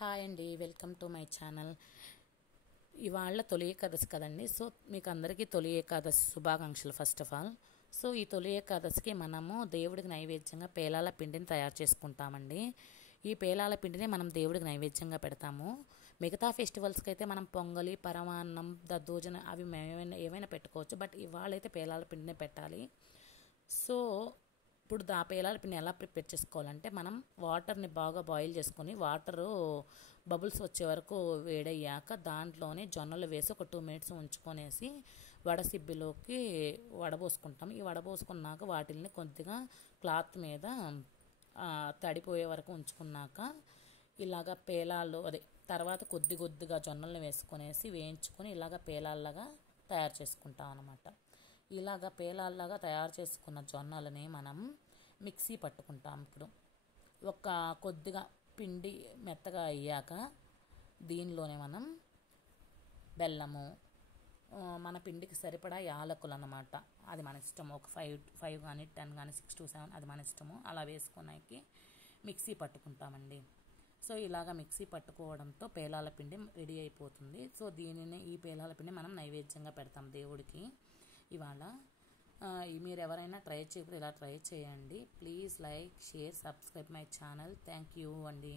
Hi అండి, welcome to my channel. ఇవాళ తొలి ఏకాదశి కదండి. సో మీకు అందరికీ తొలి ఏకాదశి శుభాకాంక్షలు. ఫస్ట్ ఆఫ్ ఆల్, సో ఈ తొలి ఏకాదశికి మనము దేవుడికి నైవేద్యంగా పేలాల పిండిని తయారు చేసుకుంటామండి. ఈ పేలాల పిండిని మనం దేవుడికి నైవేద్యంగా పెడతాము. మిగతా ఫెస్టివల్స్కి అయితే మనం పొంగలి, పరమాన్నం, దద్దోజనం అవి ఏమైనా పెట్టుకోవచ్చు. బట్ ఇవాళైతే పేలాల పిండినే పెట్టాలి. సో ఇప్పుడు పేలాల పిండి ఎలా ప్రిపేర్ చేసుకోవాలంటే, మనం వాటర్ని బాగా బాయిల్ చేసుకొని వాటరు బబుల్స్ వచ్చే వరకు వేడయ్యాక దాంట్లోనే జొన్నలు వేసి ఒక 2 minutes ఉంచుకొనేసి వడసిబ్బిలోకి వడబోసుకుంటాం. ఈ వడబోసుకున్నాక వాటిల్ని కొద్దిగా క్లాత్ మీద తడిపోయే వరకు ఉంచుకున్నాక ఇలాగ పేలాలు తర్వాత కొద్దిగా జొన్నలను వేసుకొనేసి వేయించుకొని ఇలాగ పేలాల్లాగా తయారు చేసుకుంటాం అన్నమాట. ఇలాగ పేలాల్లాగా తయారు చేసుకున్న జొన్నలని మనం మిక్సీ పట్టుకుంటాం. ఇప్పుడు కొద్దిగా పిండి మెత్తగా అయ్యాక దీనిలోనే మనం బెల్లము, మన పిండికి సరిపడా యాలకులు అన్నమాట. అది మన ఇష్టము. ఒక 5 కానీ 10 కానీ 6 to 7 అది మన ఇష్టము. అలా వేసుకున్నాకి మిక్సీ పట్టుకుంటామండి. సో ఇలాగ మిక్సీ పట్టుకోవడంతో పేలాల పిండి రెడీ అయిపోతుంది. సో ఈ పేలాల పిండి మనం నైవేద్యంగా పెడతాం దేవుడికి ఇవాళ. మీరు ఎవరైనా ట్రై చేయకపోతే ఇలా ట్రై చేయండి. Please like, share, subscribe my channel. Thank you అండి.